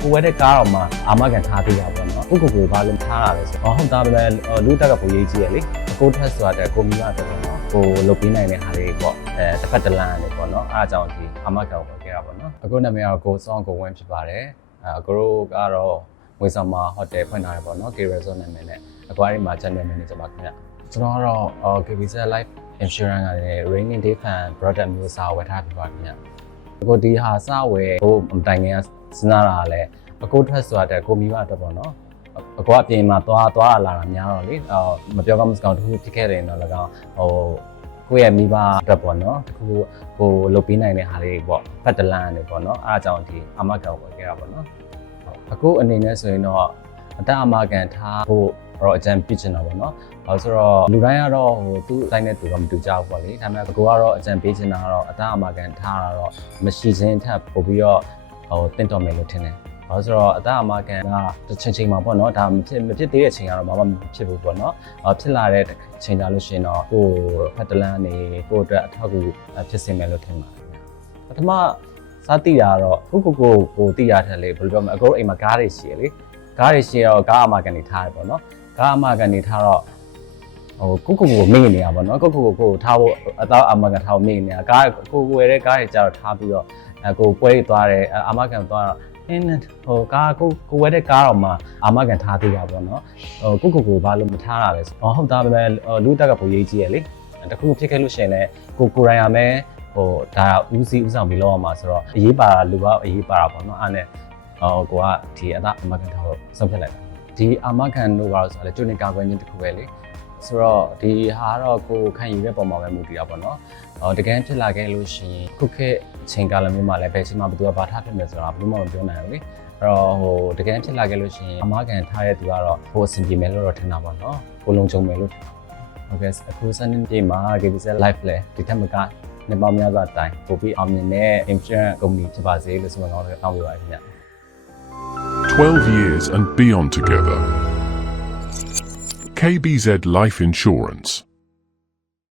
ကိုဝဲတဲ့ကားတော့မှအာမခံထားသေးတာပေါ့နော်ကိုကိုကိုဘာလို့ထားရလဲဆိုတော့ဟုတ်တာပဲလူတက်ကပုံရေးကြည့်ရလေကိုထွက်ဆိုတာတဲ့ကိုမိမတော့ပေါ့နော်ကိုလုတ်ပေးနိုင်တဲ့ဟာတွေပေါ့အဲတစ်ဖက်တစ်လမ်းနေပေါ့နော်အားအကြောင်းဒီအာမခံကိုခဲ့တာပေါ့နော်အခုနာမည်ကတော့ကိုစောင်းကိုဝင်းဖြစ်ပါတယ်အဲအကိုတို့ကတော့ဝေဆောင်မှာဟိုတယ်ဖွင့်ထားတယ်ပေါ့နော် K Resort နာမည်နဲ့အကွာဒီမှာ Channel Manager ပါခင်ဗျကျွန်တော်ကတော့ KBZ Life Insurance ကလည်း Raining Day Fund Product မျိုးစာဝယ်ထားပြပါခင်ဗျ အခုဒီဟာစဝယ်ဟိုမတိုင်ခင်ကစဉ်းစားတာကလည်းအကိုထွက်ဆိုတာတဲ့ကိုမိဘအတွက်ပေါ့နော်အကောအပြင်မှာသွားသွားလာတာများတော့လေအော်မပြောကောင်းမစကောင်းတခုဖြစ်ခဲ့တယ်နော်လည်းကောင်းဟိုကိုယ့်ရဲ့မိဘအတွက်ပေါ့နော်တခုကိုလုပ်ပေးနိုင်တဲ့ဟာလေးပေါ့ဖက်တလန်နေပေါ့နော်အားအကြောင်းဒီအမကောင်ပေါ်ခဲ့တာပေါ့နော်အခုအနေနဲ့ဆိုရင်တော့အတအမကန်ထားဖို့ တော့အကြံပြစ်ချင်တာပေါ့နော်ဘာလို့ဆိုတော့လူတိုင်းကတော့ဟိုသူ့အတိုင်းနဲ့သူတော့မတူကြဘူးပေါ့လေဒါပေမဲ့ကိုကတော့အကြံပေးချင်တာကတော့အတအမကန်ထားတာတော့မရှိခြင်းထက်ပိုပြီးတော့ဟိုတင့်တော်မယ်လို့ထင်တယ်ဘာလို့ဆိုတော့အတအမကန်ကတစ်ချိန်ချိန်မှာပေါ့နော်ဒါမဖြစ်မဖြစ်သေးတဲ့ချိန်ကတော့ဘာမှမဖြစ်ဘူးပေါ့နော်အော်ဖြစ်လာတဲ့ချိန်ကြလို့ရှိရင်တော့ကိုဖက်တလန်းနေကိုအတွက်အထောက်အကူဖြစ်စေမယ်လို့ထင်ပါတယ်ပထမစားတိတာကတော့ကိုကိုကိုကိုတိရတဲ့လေဘယ်လိုပြောမလဲအကိုအိမ်မှာကားတွေရှိရလေကားတွေရှိတော့ကားအမကန်နေထားတယ်ပေါ့နော် ကားအမကန်နေထားတော့ဟိုကိုကိုကိုမေ့နေရပါတော့ကိုကိုကိုကိုထားဖို့အသားအမကန်ထားဖို့မေ့နေရကားကိုကိုဝယ်တဲ့ကားတွေကြတော့ထားပြီးတော့အကိုပွဲတွေသွားတယ်အမကန်သွားတော့အင်းဟိုကားကိုကိုဝဲတဲ့ကားတော့မှအာမခံထားသေးတာပေါ့နော်ဟိုကိုကိုကိုဘာလို့မထားတာလဲဆိုတော့ဟုတ်တာပဲလူတက်ကပုံရေးကြည့်ရလေတခုဖြစ်ခဲ့လို့ရှိရင်လည်းကိုကိုရိုင်းရမယ်ဟိုဒါဦးစီးဦးဆောင်ပြီးလောက်အောင်မှာဆိုတော့အရေးပါတာလူကအရေးပါတာပေါ့နော်အဲ့နဲ့ဟိုကိုကဒီအသာအာမခံထားဖို့ဆုံးဖြတ်လိုက်တာ ဒီအာမခံတို့ကတော့ဆိုတော့လေကျွန်းနေကာကွယ်ခြင်းတစ်ခုပဲလေဆိုတော့ဒီဟာကတော့ကိုခံယူတဲ့ပုံမှာပဲမူတည်တာပေါ့နော်ဟောတကယ်ဖြစ်လာခဲ့လို့ရှိရင်ခုခေတ်အချိန်ကာလမျိုးမှာလည်းဘယ်ချိန်မှဘယ်သူကဘာထားဖြစ်မယ်ဆိုတာဘယ်သူမှမပြောနိုင်ဘူးလေအဲ့တော့ဟိုတကယ်ဖြစ်လာခဲ့လို့ရှိရင်အမားကန်ထားတဲ့သူကတော့ဟိုအဆင်ပြေမယ်လို့တော့ထင်တာပေါ့နော်ကိုလုံးချုံမယ်လို့ထင်တာဟုတ်ကဲ့အခုစနေနေ့မှာ KBZ Live လဲဒီထက်မကနေပေါင်းများစွာတိုင်ပို့ပြီးအောင်မြင်တဲ့ insurance company ဖြစ်ပါစေလို့ဆိုတော့တောင်းပေးပါခင်ဗျာ 12 years and beyond together. KBZ Life Insurance.